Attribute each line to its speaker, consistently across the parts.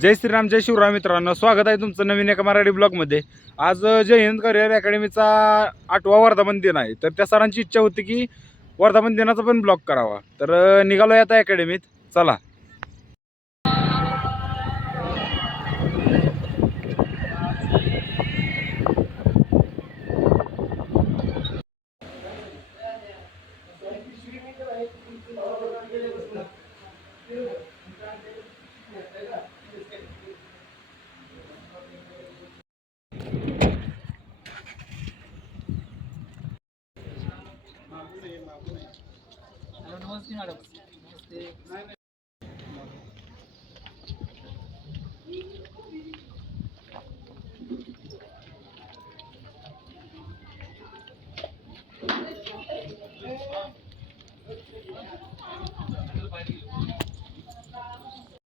Speaker 1: जय श्रीराम जय शिवराम मित्रांनो. स्वागत आहे तुमचं नवीन एका मराठी ब्लॉगमध्ये. आज जय हिंद करिअर अकॅडमीचा आठवा वर्धापन दिन आहे. तर त्या सरांची इच्छा होती की वर्धापन दिनाचा पण ब्लॉग करावा. तर निघालो आहे आता अकॅडमीत. चला.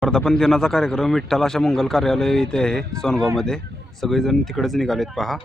Speaker 1: वर्धापन दिनाचा कार्यक्रम विठ्ठल अशा मंगल कार्यालय इथे आहे सोनगावमध्ये. सगळेजण तिकडेच निघालेत पहा.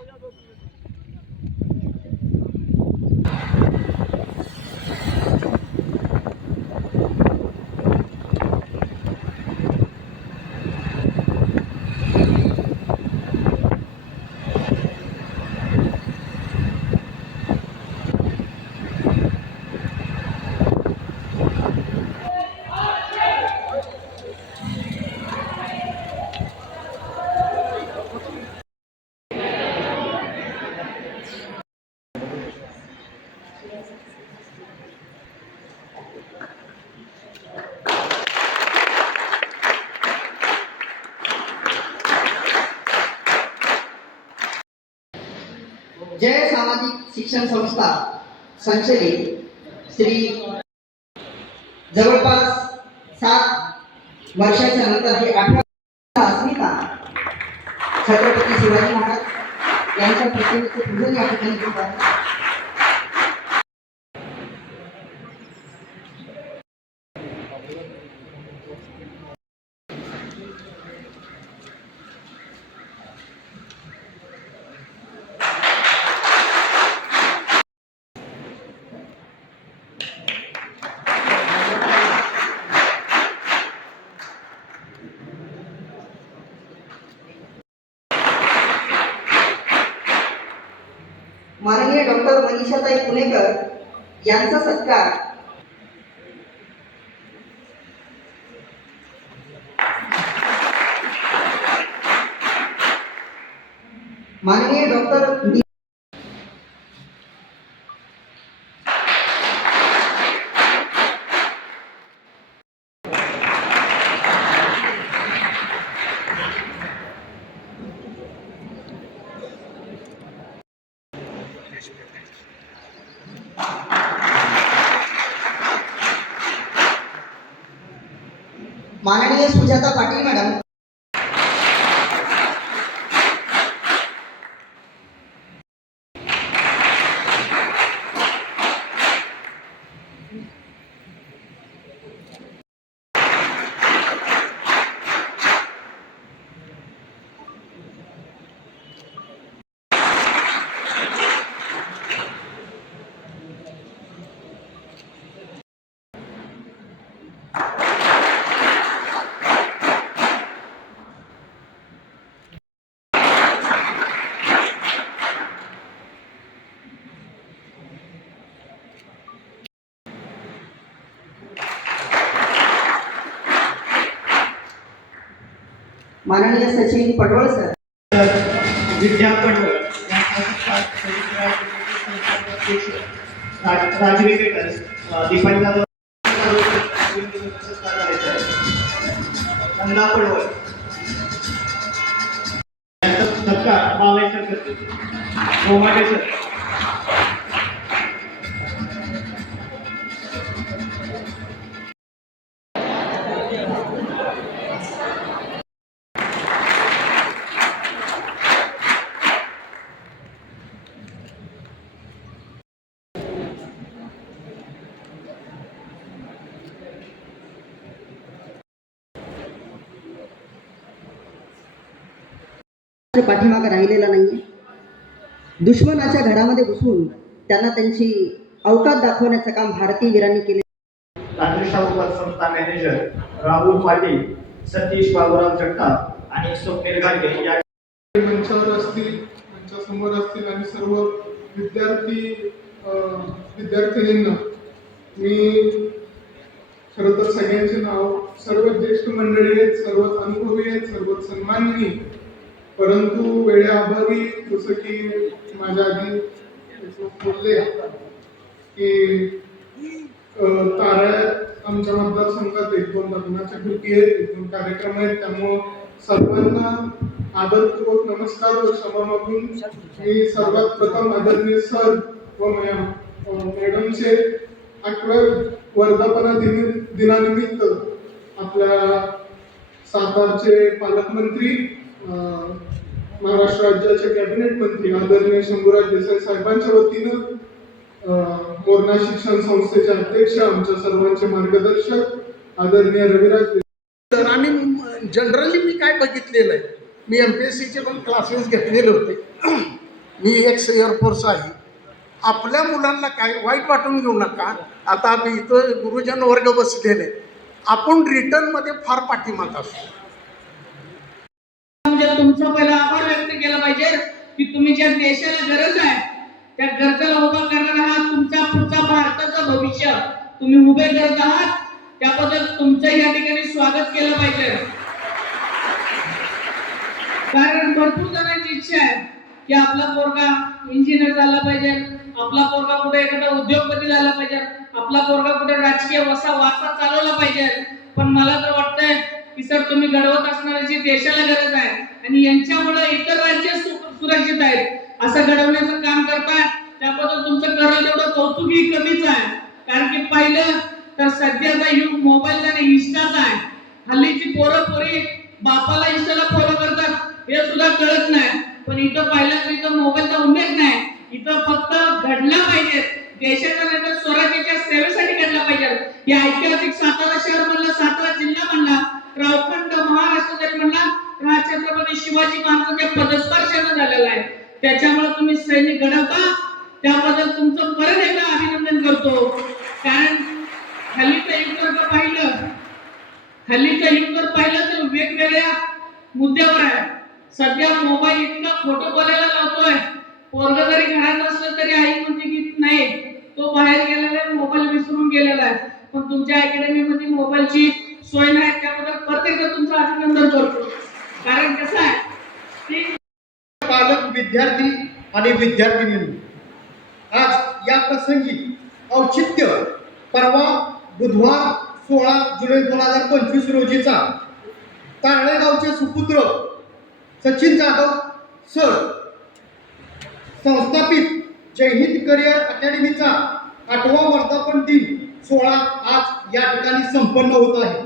Speaker 2: जय सामाजिक शिक्षण संस्था संचलित श्री जवळपास सात वर्षाच्या नंतर हे आठव्या अस्मिता छत्रपती शिवाजी महाराज यांच्या प्रतिमेचे पूजन या ठिकाणी होत आहे. माननीय डॉक्टर मनीषाताई पुणेकर यांचा सत्कार माननीय डॉक्टर डी माननीय सुजाता पाटील मॅडम माननीय सचिन पटोळ सर.
Speaker 3: विद्यापन राजवेकेटर्स दीपक जाधव
Speaker 2: पाठीमागे राहिलेला नाहीये. दुश्मनाच्या घरामध्ये घुसून त्यांना त्यांची अवकात दाखवण्याचं काम भारतीय वीरांनी केले.
Speaker 3: संस्था मॅनेजर राहुल पाटील सतीश बाबूराव जगताप आणि स्वप्नील या
Speaker 4: मंचावर असतील मंचासमोर असतील आणि सर्व विद्यार्थी अं, विद्यार्थिनींना मी खरं तर सगळ्यांचे नाव सर्व ज्येष्ठ मंडळी आहेत सर्वच अनुभवी आहेत सर्वच सन्माननीय परंतु वेळेअभावी जसं की माझ्या आधी बोलले की अं, आमच्या मतदारसंघात एक दोन लग्नाच्या कृती आहेत एक दोन कार्यक्रम आहेत. त्यामुळं सर्वांना आदरपूर्वक नमस्कार. व क्षमा मागून मी सर्वात प्रथम आदरणीय सर व मॅडमचे आठव्या वर्धापना दिन दिनानिमित्त आपल्या सातारचे पालकमंत्री महाराष्ट्र राज्याचे कॅबिनेट मंत्री आदरणीय शंभूराज देसाई साहेबांच्या वतीनं अं, मोरणा शिक्षण संस्थेचे अध्यक्ष आमच्या सर्वांचे मार्गदर्शक आदरणीय रविराज
Speaker 5: तर आणि जनरली मी काय बघितलेलं आहे मी एम पी एस सीचे पण क्लासेस घेतलेले होते. मी एक्स एअरफोर्स आहे. आपल्या मुलांना काय वाईट वाटून घेऊ नका. आता आम्ही इथं गुरुजन वर्ग बसलेले. आपण रिटर्नमध्ये फार पाठीमाग असतो.
Speaker 6: म्हणजे तुमचा पहिला आभार व्यक्त केला पाहिजे की तुम्ही ज्या देशाला गरज आहे त्या गरजेला उभा करणार आहात तुमचा पुढचा भारताचं भविष्य तुम्ही उभे करत आहात त्याबद्दल तुमचं या ठिकाणी स्वागत केलं पाहिजे. कारण भरपूर जणांची इच्छा आहे की आपला पोरगा इंजिनियर झाला पाहिजे आपला पोरगा कुठे एखादा उद्योगपती झाला पाहिजे आपला पोरगा कुठे राजकीय वसा वाचा चालवला पाहिजे. पण मला तर वाटतंय की सर तुम्ही घडवत असणाऱ्याची जी देशाला गरज आहे आणि यांच्यामुळे इतर राज्य सुरक्षित आहेत असं घडवण्याचं काम करताय त्याबद्दल तुमचं करा तेवढं कौतुकही कमीच आहे. कारण की पाहिलं तर सध्याचा युग मोबाईलचा आणि इंस्टाचा आहे. हल्लीची पोरं पोरी बापाला इंस्टाला फॉलो करतात हे सुद्धा कळत नाही. पण इथं पाहिलं तर इथं मोबाईलचा उल्लेख नाही. इथं फक्त घडला पाहिजे. देशाचा नाही तर स्वराज्याच्या सेवेसाठी घडला पाहिजे या ऐतिहासिक सातारा शहर म्हणलं सातारा जिल्हा म्हणला रावखंड महाराष्ट्र जरी म्हणला तर हा छत्रपती शिवाजी महाराजांच्या पदस्पर्शानं झालेला आहे त्याच्यामुळे तुम्ही सैनिक घडवता त्याबद्दल तुमचं परत एकदा अभिनंदन करतो कारण हल्लीचं युग जर का पाहिलं हल्लीचं युग जर पाहिलं तर वेगवेगळ्या मुद्द्यावर आहे सध्या मोबाईल इतका खोटं बोलायला लावतोय पोरग जरी घरात असलं तरी आई म्हणते की नाही तो बाहेर गेलेला आहे मोबाईल विसरून गेलेला आहे पण तुमच्या अकॅडमीमध्ये सोय नाही त्याबद्दल प्रत्येक तुमचं अभिनंदन करतो. कारण कसं आहे
Speaker 7: पालक विद्यार्थी आणि विद्यार्थिनी आज या प्रसंगी औचित्य परवा बुधवार सोळा जुलै दोन हजार पंचवीस रोजीचा तारळेगावचे सुपुत्र सचिन जाधव सर संस्थापित जय हिंद करिअर अकॅडमीचा आठवा वर्धापन दिन सोहळा आज या ठिकाणी संपन्न होत आहे.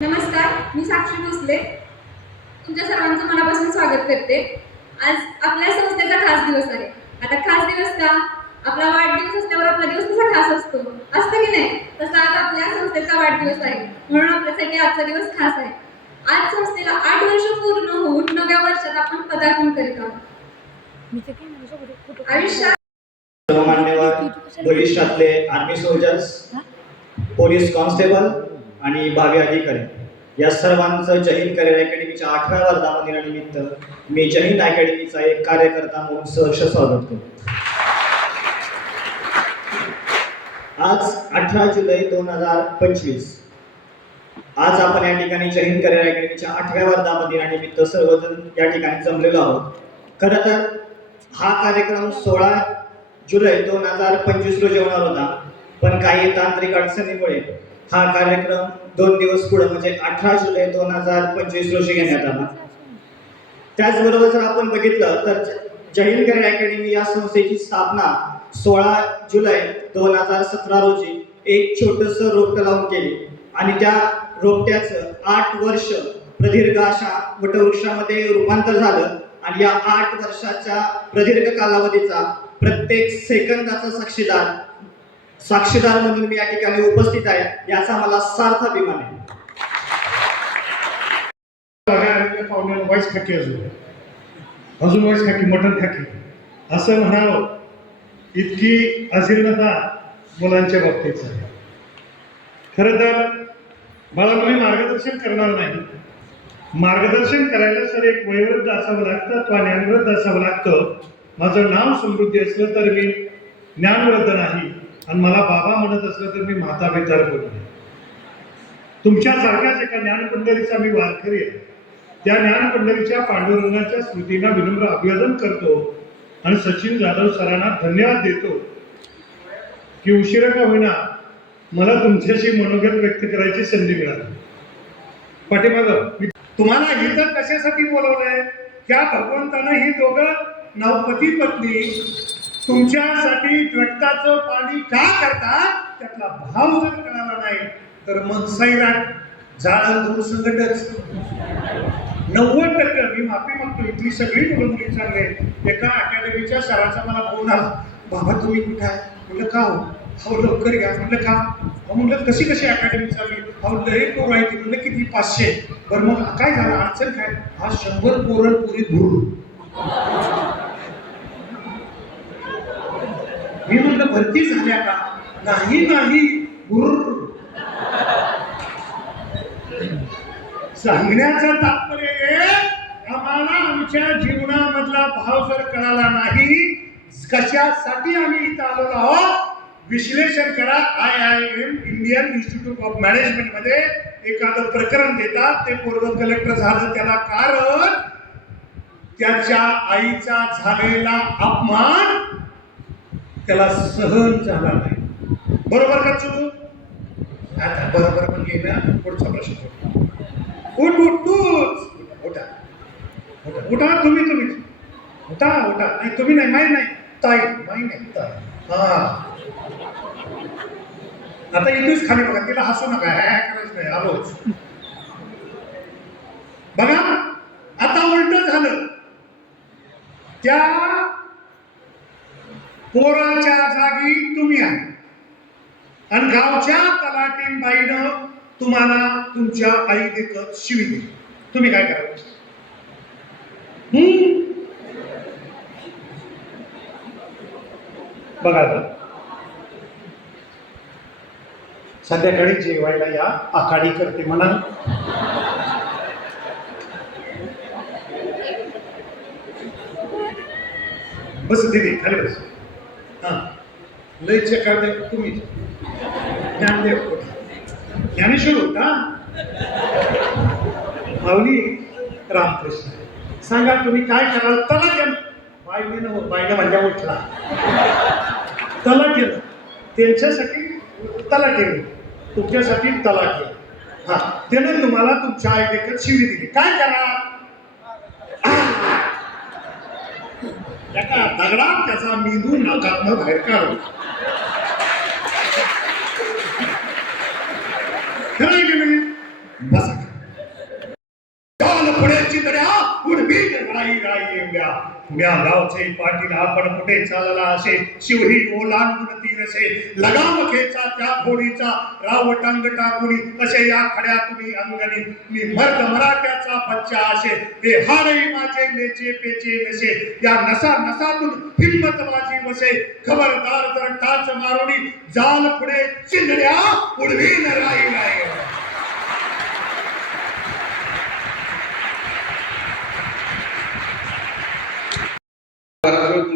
Speaker 8: नमस्कार मी साक्षी भोसले. तुमच्या सर्वांचं मनापासून स्वागत करते. आज आपल्या संस्थेचा खास दिवस आहे. आता खास दिवस का? आपला वाढदिवस असल्यावर आपला दिवस कसा खास असतो? असतं की नाही? तसा आज आपल्या संस्थेचा वाढदिवस आहे. म्हणून आपल्यासाठी आजचा दिवस खास आहे. आज संस्थेला आठ वर्ष पूर्ण होऊन नव्या वर्षात आपण पदार्पण करीत आहोत. आयुष्यात
Speaker 3: सर्व मान्यवर भविष्यातले आर्मी सोल्जर्स पोलीस कॉन्स्टेबल आणि भावी अधिकारी. या सर्वांचं जहीन करिअर अकॅडमीच्या आठव्या वर्धापनदिनानिमित्त मी जहीन अकॅडमीचा एक कार्यकर्ता म्हणून सहर्ष स्वागत करतो. आज अठरा जुलै दोन हजार पंचवीस. आज आपण या ठिकाणी जहीन करिअर अकॅडमीच्या आठव्या वर्धापनदिनानिमित्त सर्वजण या ठिकाणी जमलेलो आहोत. खरं तर हा कार्यक्रम सोळा जुलै दोन हजार पंचवीस रोजी होणार होता. पण काही तांत्रिक अडचणीमुळे हा कार्यक्रम दोन दिवस पुढे म्हणजे अठरा जुलै दोन हजार पंचवीस रोजी घेण्यात आला. त्याचबरोबर जर आपण बघितलं तर जय अकॅडमी या संस्थेची स्थापना सोळा जुलै दोन हजार सतरा रोजी एक छोटस रोपटं लावून केली. आणि त्या रोपट्याचं आठ वर्ष प्रदीर्घ अशा वटवृक्षामध्ये रूपांतर झालं. आणि या आठ वर्षाच्या प्रदीर्घ कालावधीचा प्रत्येक सेकंदाचा साक्षीदार साक्षीदार म्हणून मी या ठिकाणी उपस्थित आहे याचा मला सार्थ अभिमान आहे.
Speaker 9: पाहुण्याला वाईस खाकी अजून. अजून वाईस खाकी मटण खाकी. असं म्हणावं इतकी अजीर्णता मुलांच्या बाबतीत आहे. खरं तर मला तुम्ही मार्गदर्शन करणार नाही. मार्गदर्शन करायला सर एक वयोवृद्ध असावं लागतं अथवा ज्ञानवृद्ध असावं लागतं. माझं नाव समृद्धी असलं तर मी ज्ञानवृद्ध नाही. आणि मला बाबा म्हणत असलं तर मी माता विचार बोलतो तुमच्यासारख्याच एका ज्ञानपंढरीचा मी वारकरी आहे. त्या ज्ञानपंढरीच्या पांडुरंगाच्या स्मृतींना विनम्र अभिवादन करतो आणि सचिन जाधव सरांना धन्यवाद देतो की उशिरा का होईना मला तुमच्याशी मनोगत व्यक्त करायची संधी मिळाली. पाठीमाग मी
Speaker 5: तुम्हाला इथं कशासाठी बोलवलंय? त्या भगवंतानं ही दोघं नवपती पत्नी तुमच्यासाठी रक्ताचं पाणी का करतात? त्यातला भाव जर कळाला नाही तर मग सैराट जाळं दूर संकटच. नव्वद टक्के मी माफी मागतो इथली सगळी मुलं मुली चांगले एका अकॅडमीच्या सराचा मला फोन आला. बाबा तुम्ही कुठे आहे? म्हणलं का हो? हो लवकर घ्या म्हणलं का? अहो म्हणलं कशी कशी अकॅडमी चालली? हो लय पोरं आहे ती. म्हणलं किती? पाचशे. बरं मग काय झालं? अडचण काय? हा शंभर पोरण पुरी भरून मी म्हणलं भरती झाल्या का? नाही नाही सांगण्याचं तात्पर्य आम्हाला आमच्या जीवनामधला भाव जर कळाला नाही कशासाठी आम्ही इथं आलो आहोत विश्लेषण करा. I I M Indian institute of मॅनेजमेंटमध्ये एखादं प्रकरण देतात ते पूर्व कलेक्टर झालं त्याला कारण त्याच्या आईचा झालेला अपमान त्याला सहन झाला नाही. बरोबर का चुकू? आता बरोबर पण ना पुढचा प्रश्न उठ उठ तूच. उठा. उठा. उठा तुम्ही तुम्ही. उठा उठा. नाही तुम्ही नाही माही नाही. ताई माही नाही. ताई. हा. आता इथेच खाली बघा. तिला हसू नका. हॅ करायचं नाही. आलोच बघा. आता उलट झालं. त्या पोराच्या जागी तुम्ही आहे आणि गावच्या तलाटींबाईनं तुम्हाला तुमच्या आई देखत शिवी तुम्ही काय करा हम्म? बघा संध्याकाळी जेवायला या आखाडी करते म्हणा. बस दीदी खाली बस. लय चकार तुम्ही? ज्ञानदेव ज्ञानेश्वर होता भावनी रामकृष्ण सांगा तुम्ही काय कराल? तला केलं बाईने न म्हणजे उठला. तला केलं त्यांच्यासाठी तला केलं तुमच्यासाठी तला केलं हा त्यानं तुम्हाला तुमच्या आई देखत शिवी दिली. काय करा? एका दगडात त्याचा मेंदू नाकातनं बाहेर काढू खरं की नाही। बसा। काल पुण्याची दड्या उडबी राई राई। एवढ्या गावचे पाटील आपण कुठे चालला असे? शिवही ओलांडून तीर असे. लगाम खेचा त्या घोडीचा राव टांग टाकुनी असे या खड्या तुम्ही अंगणी? मी मर्द मराठ्याचा बच्चा असे. ते हारही माझे नेचे पेचे नसे. या नसा नसातून हिंमत माझी वसे. खबरदार जर टाच मारुनी जाल पुढे चिंधड्या उडवी न राई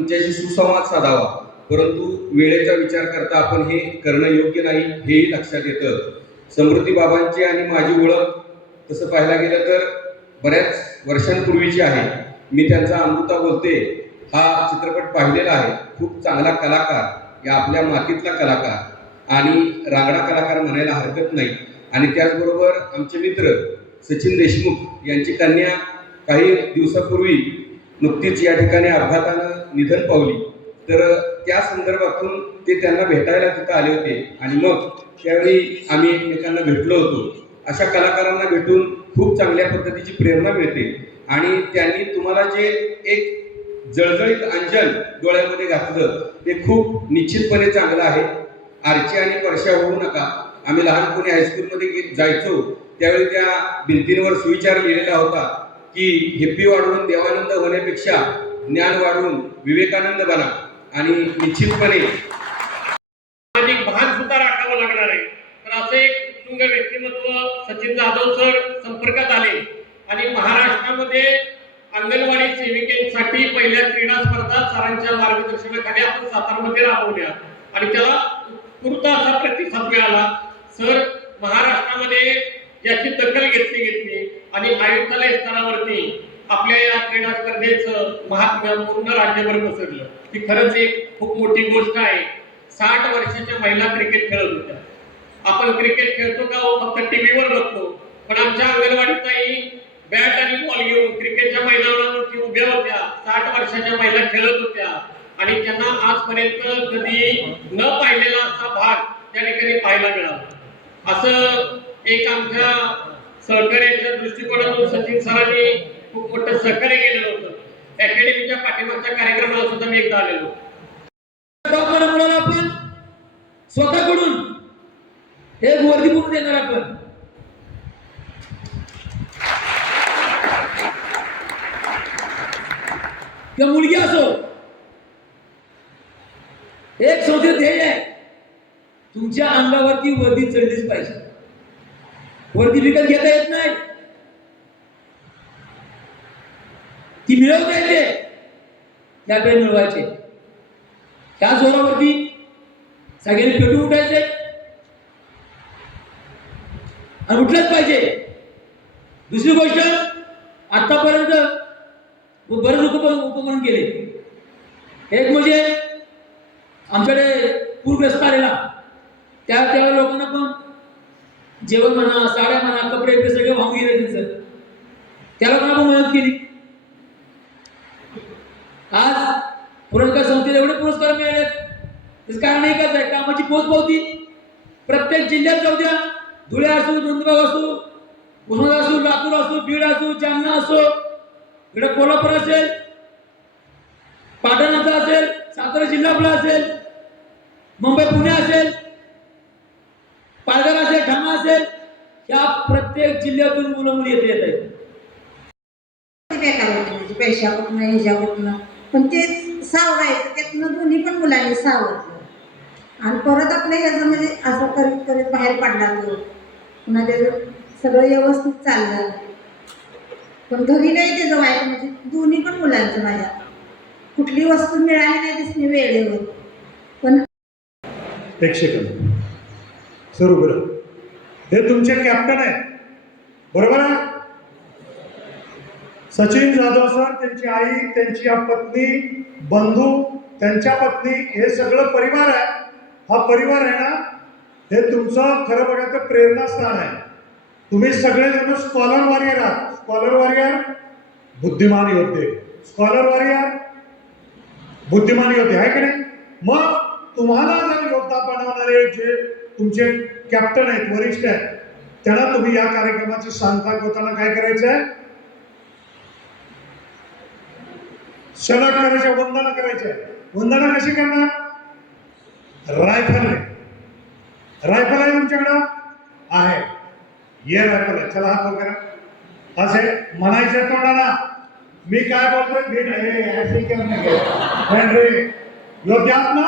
Speaker 10: तुमच्याशी सुसंवाद साधावा. परंतु वेळेचा विचार करता आपण हे करणं योग्य नाही हेही लक्षात येतं. समृद्धी बाबांची आणि माझी ओळख तसं पाहायला गेलं तर बऱ्याच वर्षांपूर्वीची आहे. मी त्यांचा अमृता बोलते. हा चित्रपट पाहिलेला आहे. खूप चांगला कलाकार या आपल्या मातीतला कलाकार. आणि रांगडा कलाकार म्हणायला हरकत नाही. आणि त्याचबरोबर आमचे मित्र सचिन देशमुख यांची कन्या काही दिवसापूर्वी नुकतीच या ठिकाणी अपघातानं निधन पावली. तर त्या संदर्भातून ते त्यांना भेटायला तिथं आले होते. आणि मग त्यावेळी आम्ही एकमेकांना भेटलो होतो. अशा कलाकारांना भेटून खूप चांगल्या पद्धतीची प्रेरणा मिळते. आणि त्यांनी तुम्हाला जे एक जळजळीत अंजन डोळ्यामध्ये घातलं ते खूप निश्चितपणे चांगलं आहे. आरची आणि वर्षा होऊ नका. आम्ही लहानपणी हायस्कूलमध्ये जायचो. त्यावेळी त्या भिंतींवर सुविचार लिहिलेला होता की हेपी वाढवून देवानंद होण्यापेक्षा ज्ञान वाढवून विवेकानंद बना आणि निश्चितपणे
Speaker 5: भान सुद्धा राखावं लागणार आहे. तर असे एक
Speaker 11: उत्तुंग व्यक्तिमत्व सचिन जाधव सर संपर्कात आले आणि महाराष्ट्रामध्ये अंगणवाडी सेविकेसाठी पहिल्या क्रीडा स्पर्धा सरांच्या मार्गदर्शनाखाली आपण सातारमध्ये राबवल्या. आणि त्याला उत्स्फूर्त असा प्रतिसाद मिळाला. सर महाराष्ट्रामध्ये याची दखल घेतली घेतली आणि आयुक्तालय स्तरावरती आपल्या या क्रीडा स्पर्धेचं महात्म्य पूर्ण राज्यभर पसरलं. ही खरंच एक खूप मोठी गोष्ट आहे. साठ वर्षाच्या महिला क्रिकेट खेळत होत्या. आपण क्रिकेट खेळतो का हो? फक्त टीव्हीवर बघतो. पण आमच्या अंगणवाडीतही बॅट आणि बॉल घेऊन क्रिकेटच्या मैदानावरती उभ्या होत्या. साठ वर्षाच्या महिला खेळत होत्या. आणि त्यांना आजपर्यंत कधी न पाहिलेला असा भाग त्या ठिकाणी पाहायला मिळाला. असं एक आमच्या सहकार्याच्या दृष्टिकोनातून सचिन सरांनी खूप मोठं सहकार्य केलेलं होतं. अकॅडमीच्या पाठीमागच्या कार्यक्रमाला सुद्धा मी एकदा आलेलो.
Speaker 12: म्हणून आपण. स्वतःकडून. हे वर्दी करून देणार आपण. किंवा मुलगी असो. एक संस्थे ध्येय आहे. तुमच्या अंगावरती वर्दी चढलीच पाहिजे. वर्दी विकत घेता येत नाही. ती मिळवता येते त्याकडे मिळवायचे त्या जोरावरती सगळ्यांनी पेटून उठायचे. आणि उठलंच पाहिजे. दुसरी गोष्ट आतापर्यंत बरेच उप उपक्रम केले. एक म्हणजे आमच्याकडे पूरग्रस्त आलेला. त्या त्या लोकांना पण जेवण म्हणा साड्या म्हणा कपडे ते सगळे वाहून गेले त्यांचं. त्या लोकांना पण मदत केली आज पुरस्कार संस्थेला एवढे पुरस्कार मिळालेत. कारण एकच आहे कामाची पोचपावती प्रत्येक जिल्ह्यात जाऊ द्या. धुळे असो नंदुरबार असो उस्मानाबाद असो लातूर असो बीड असो जालना असो इकडे कोल्हापूर असेल पाटणाचा असेल सातारा जिल्हा आपला असेल मुंबई पुणे असेल पालघर असेल ठाणा असेल या प्रत्येक जिल्ह्यातून मुलं मुली येते येत आहेत.
Speaker 13: ते बेकार होते म्हणजे पैशाकडून ह्याच्याकडून पण तेच सावरायचं त्यातनं दोन्ही पण मुलांनी सावरलं. आणि परत आपलं ह्याचं म्हणजे असं करीत करीत बाहेर पडला तो. पुन्हा त्याचं सगळं व्यवस्थित चाललं. पण घरी नाही त्याचं व्हायला म्हणजे दोन्ही पण मुलांचं माझ्या कुठली वस्तू मिळाली नाही दिसली वेळेवर. पण
Speaker 5: प्रेक्षकांना सर बरं हे तुमचे कॅप्टन आहेत. बरोबर आहे? सचिन जाधव सर त्यांची आई त्यांची पत्नी बंधू त्यांच्या पत्नी हे सगळं परिवार आहे. हा परिवार आहे ना हे तुमचं खरं बघा तर प्रेरणास्थान आहे. तुम्ही सगळेजण स्कॉलर वॉरियर आहात. स्कॉलर वॉरियर बुद्धिमान योद्धे. स्कॉलर वॉरियर बुद्धिमान योद्धे. आहे की नाही? मग तुम्हाला जर योद्धा बनवणारे जे तुमचे कॅप्टन आहेत वरिष्ठ आहेत त्यांना तुम्ही या कार्यक्रमाची सांगता करताना काय करायचं आहे सलग करायचे वंदना करायचे वंदना कशी करणार? रायफल रायफल आहे तुमच्याकडं? आहे. ये रायफल आहे. चला हात वगैरे असे म्हणायचे तोंडाला. मी काय बोलतोय? नीट आहे ऐसे योग्य आहात ना?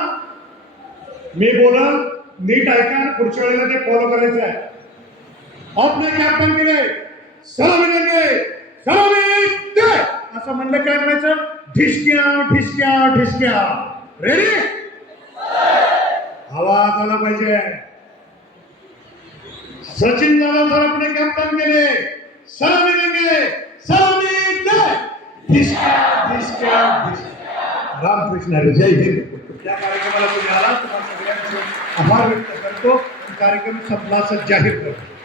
Speaker 5: मी बोलल नीट ऐका पुढच्या वेळेला ते फॉलो करायचं आहे. आपने कॅप्टन केले. सहा देंगे सलामी दे असं म्हणलं काय ठिसक्या ठिसक्या ठिसक्या. ढिसक्या रेडी आवाज आला पाहिजे. सचिन जाधव सर आपले कॅप्टन केले. सलामी देंगे सलामी ठिसक्या ठिसक्या रामकृष्ण रे जय हिंद. त्या कार्यक्रमाला तुम्ही आला तुम्हाला सगळ्यांचे आभार व्यक्त करतो. कार्यक्रम संपला असं जाहीर करतो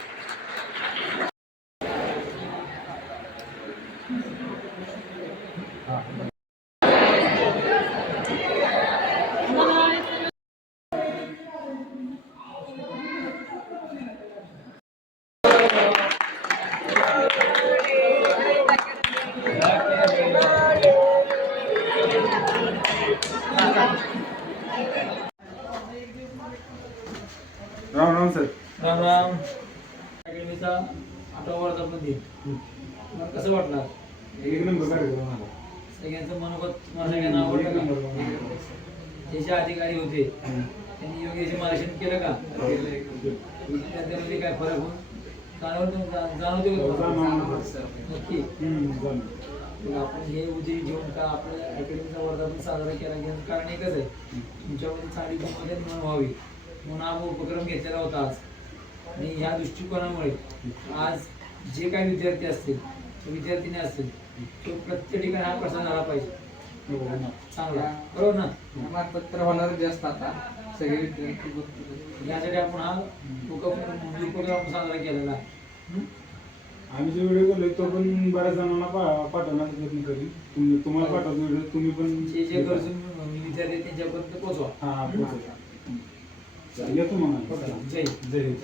Speaker 1: राम राम सर
Speaker 12: राम राम अकॅडमीचा आठवा वर्धापन दिन मला कसं वाटणार
Speaker 1: एक नंबर कार्यक्रम आला
Speaker 12: सगळ्यांचं मनोगत मला सगळ्यांना आवडलं का? जे जे अधिकारी होते
Speaker 9: त्यांनी योग्य मार्गदर्शन केलं का त्याच्यामध्ये काय फरक होऊन जाणवतो जाणवते नक्की मग आपण हे उद्या घेऊन का आपल्या अकॅडमीचा वर्धापन साजरा केला गेला कारण एकच आहे तुमच्यामध्ये चांगली गुणवत्ता निर्माण व्हावी. म्हणून हा उपक्रम घेतलेला होता आज. आणि ह्या दृष्टिकोनामुळे आज जे काही विद्यार्थी असतील विद्यार्थिनी असतील तो प्रत्येक ठिकाणी हा प्रसार झाला पाहिजे. चांगला. बरोबर ना?
Speaker 14: तर होणार जास्त आता. सगळे विद्यार्थी
Speaker 9: यासाठी आपण हा उपक्रम साजरा केलेला आहे. हं?
Speaker 1: आम्ही जो व्हिडिओ केला तो पण बऱ्याच जणांना पा- पाठवण्याचा प्रयत्न करीन. तुम्ही तुम्हाला पाठवतो व्हिडिओ तुम्ही पण
Speaker 9: जे जे गरजू विद्यार्थी आहेत त्यांच्यापर्यंत पोहोचवा.
Speaker 1: हा पोहोचवा. येतो म्हणा
Speaker 9: जय हिंद.
Speaker 1: जय हिंद.